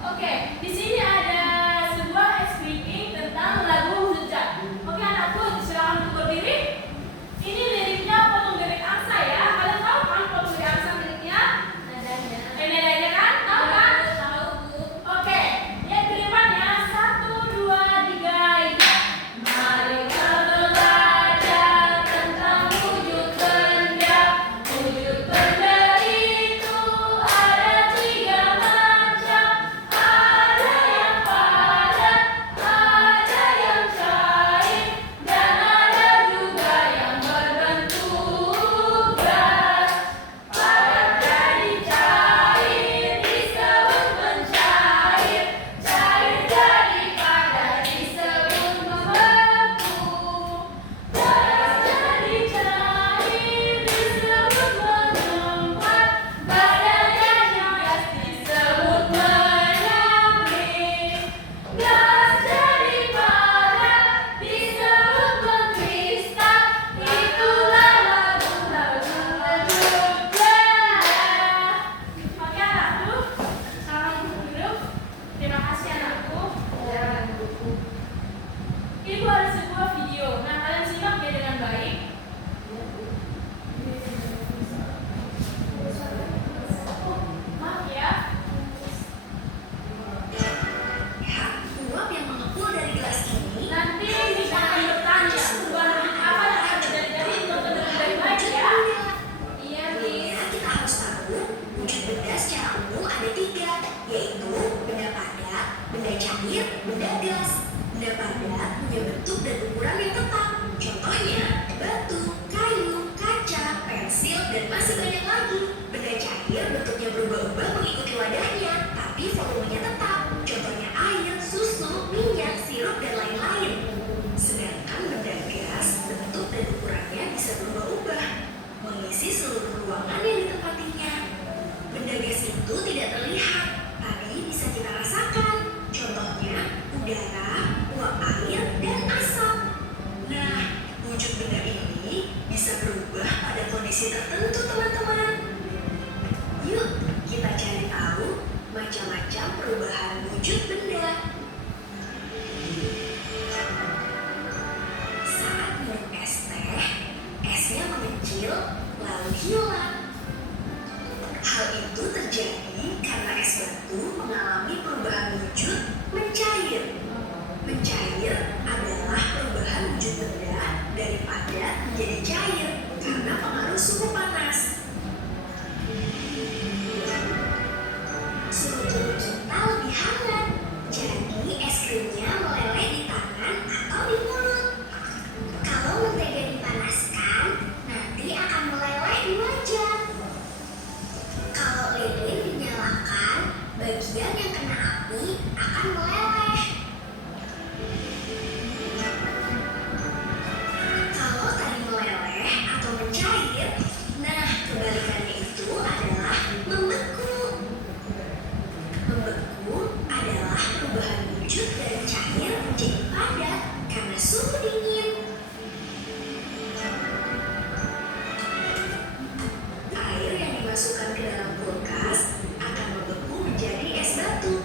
Oke, di sini ada sebuah speaking tentang lagu Zujat. Oke anakku, silakan untuk berdiri. Ini liriknya potong lirik angsa ya. Kalian tahu kan potong lirik angsa liriknya? Nadanya kan? Tahu kan? Tahu, Bu. Oke, yang kelimannya 1, 2, 3. Mari kita belajar tentang wujud benda. Wujud benda itu ada 3 macam. Ada yang padat, ada yang cair, dan ada juga yang berbentuk gas. Padat jadi cair disebut mencair, cair jadi padat disebut membeku. Gas jadi cair disebut mengembang, badannya gas disebut menyaring. Gas jadi padat disebut mengkristal, itulah lagu-lagu Jogja. Oke anakku, salam duduk. Terima kasih anakku. Ibu ada sebuah video. Nah kalian simak ya dengan baik. Maaf ya. Uap yang mengepul dari gelas ini Nanti kita akan bertanya perubahan apa yang akan terjadi. Tonton dengan baik-baik ya. Iya, Miss. Nah, kita harus tahu wujud benda secara umum ada 3, yaitu benda padat, benda cair, benda gas. Benda padat punya bentuk dan ukuran yang tetap. Contohnya batu, kayu, kaca, pensil, dan masih banyak lagi. Benda cair bentuknya berubah-ubah mengikuti wadahnya, tapi volumenya tetap. Contohnya air, susu, minyak, sirup, dan lain-lain. Sedangkan benda gas bentuk dan ukurannya bisa berubah-ubah, mengisi seluruh ruangan yang ditempatinya. Benda gas itu tidak terlihat, tapi bisa kita rasakan. Contohnya udara, uap air, dan asap. Nah, wujud benda ini bisa berubah pada kondisi tertentu, teman-teman. Yuk, kita cari tahu macam-macam perubahan wujud benda. Saat minum es teh, esnya mengecil lalu hilang. Hal itu terjadi karena es batu mengalami perubahan wujud mencair. Mencair adalah perubahan wujud benda dari padat menjadi cair karena pengaruh suhu panas. Suhu tubuh kita lebih hangat, jadi es krimnya meleleh di tangan atau di mulut. Kalau mentega dipanaskan, nanti akan meleleh di wajah. Kalau lilin dinyalakan, bagian yang kena api akan meleleh. Kalau tadi meleleh atau mencair, nah kebalikannya itu adalah membeku. Membeku adalah perubahan wujud dari cair menjadi padat karena suhu dingin. Air yang dimasukkan ke dalam kulkas akan membeku menjadi es batu.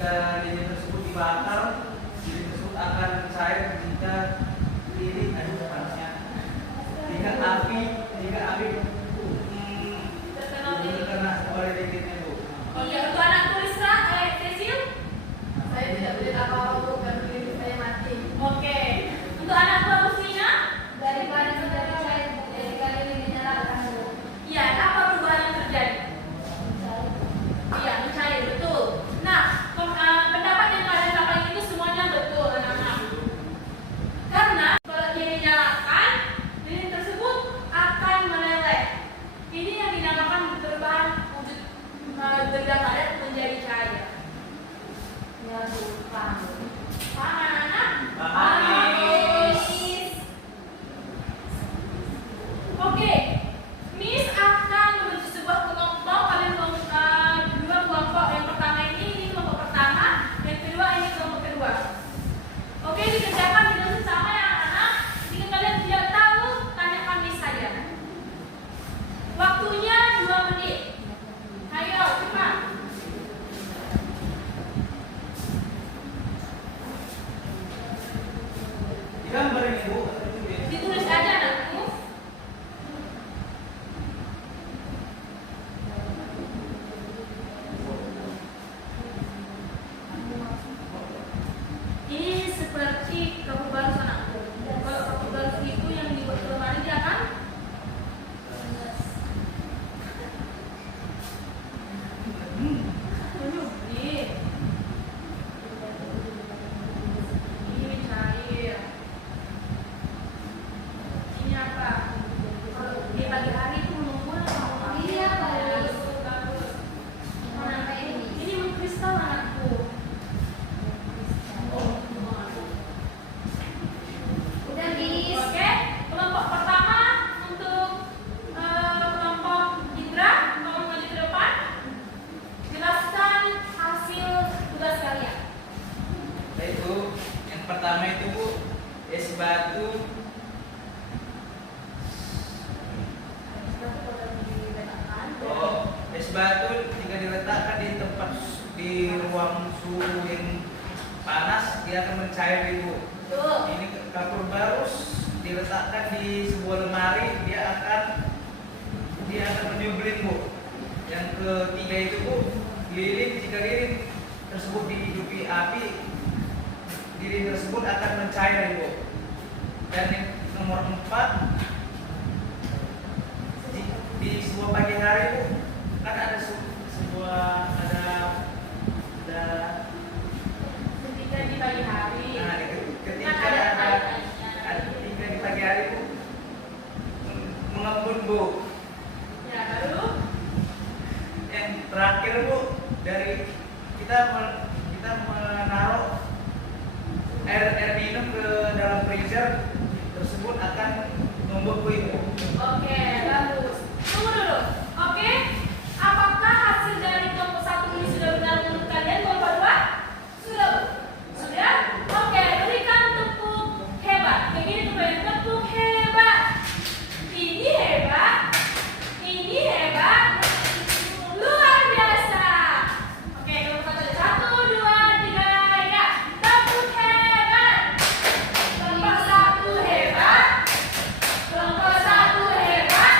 jika lilin tersebut dibakar, lilin tersebut akan cair jika lilin ada panasnya. Jika api terkena oleh lilinnya Bu. Oh iya, untuk anak tulis Cecil? Saya tidak boleh apa-apa Bu, karena lilin saya mati. Oke. Untuk anak tua Muslimah? Daripada sudah cair, daripada lilin dinyalakan Bu. Iya, apa perubahan yang terjadi? Iya, mencair, betul. Nah, pendapat yang kalian sampaikan itu semuanya betul, anak-anak. Karena kalau dia dinyalakan, lilin tersebut akan meleleh. Ini yang dinamakan perubahan wujud benda padat menjadi cair. Ya Bu, paham. Paham anak-anak? Paham, Miss. Oke, Miss akan menuju sebuah kelompok. Kalian dua kelompok. Yang pertama ini kelompok pertama, yang kedua ini kelompok kedua. Oke, dikerjakan dengan sama ya anak-anak. Jika kalian tidak tahu, tanyakan Miss saja. Waktunya 2 menit. Ayo, cepat. Digambar ini Bu. Ditulis aja anakku. Ini seperti kamu baru anakku. Kalau kamu baru itu yang dibuat kemarin dia kan? Ini cair. Ini apa? Kalau di pagi hari itu menunggu atau Iya, bagus. bagus. Kenapa ini? Ini mengkristal anakku. Oh, Udah Miss. oke. Kelompok pertama untuk kelompok Indra, tolong maju ke depan. Jelaskan hasil tugas kalian. Itu yang pertama itu Bu, es batu. Oh, es batu jika diletakkan di tempat di ruang suhu yang panas dia akan mencair Ibu. Tuh. Ini kapur barus diletakkan di sebuah lemari dia akan menyublim Bu. Yang ketiga itu Bu, lilin jika lilin tersebut dihidupi api, lilin tersebut akan mencair Ibu. Dan yang nomor 4, di sebuah pagi hari Bu, kan ada Ketika di pagi hari. nah, ketika Kan ada air-airnya. ketika di pagi hari Bu mengembun Bu. Ya, baru Yang terakhir Bu, dari kita menaruh air minum ke dalam freezer tersebut akan membeku Ibu. oke, bagus. Tunggu dulu. Oke. Apakah hasil dari kelompok 1 ini sudah benar menurut kalian? Kelompok 2? Sudah, Bu? Sudah? Oke, berikan tepuk hebat. Kayak gini tuh banyak tepuk hebat. Ini hebat. Ini hebat. Luar biasa. Oke, kelompok 1. 1, 2, 3, ya. Tepuk hebat. Kelompok 1 hebat. Kelompok 1 hebat.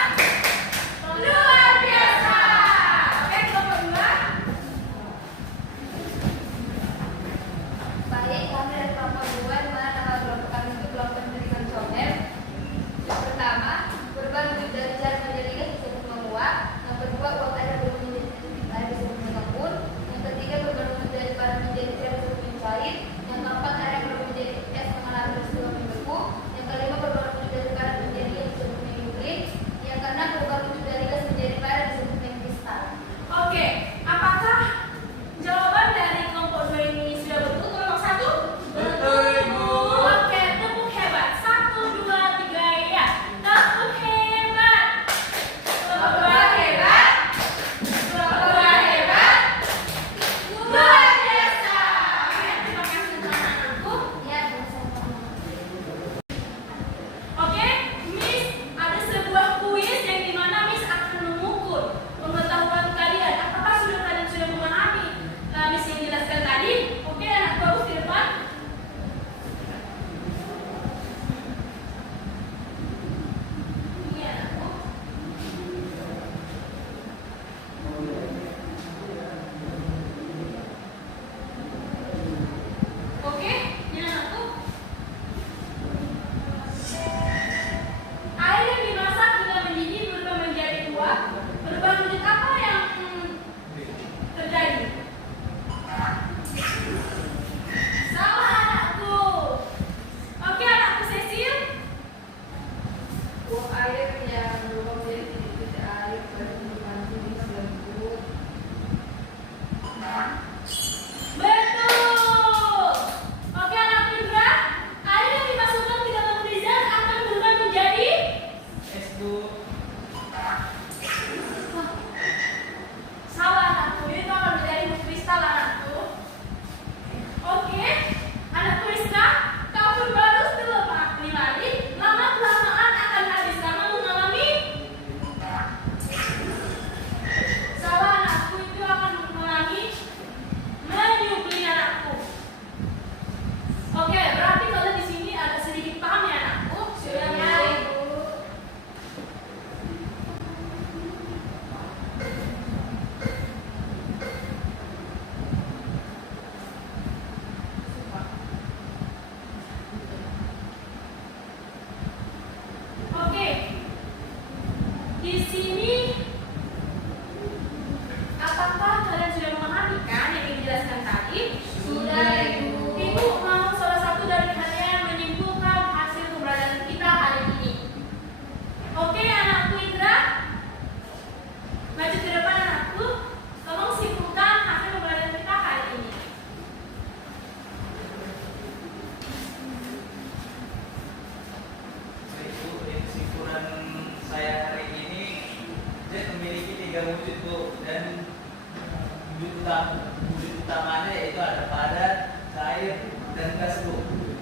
ada padat, cair, dan gas Bu.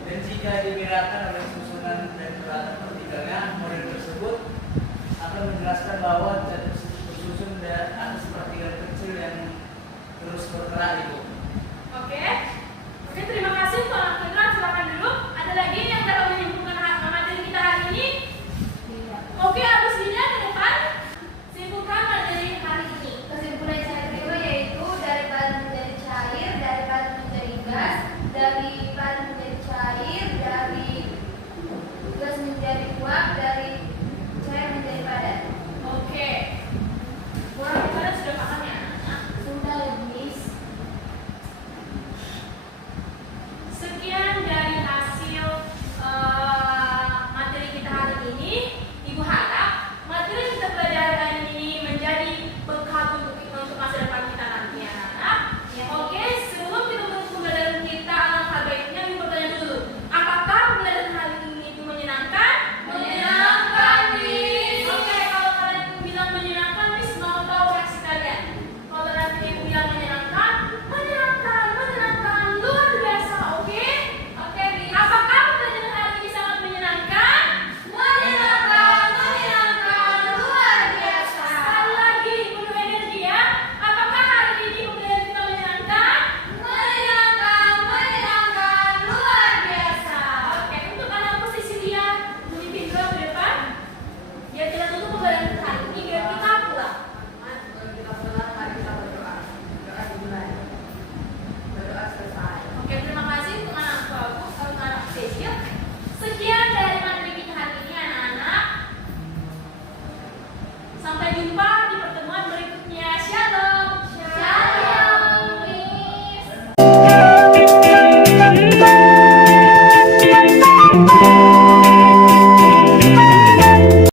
Dan jika dibedakan oleh susunan dan peralatan partikelnya, model tersebut akan menjelaskan bahwa zat tersusun dari atas partikel kecil yang terus bergerak Bu.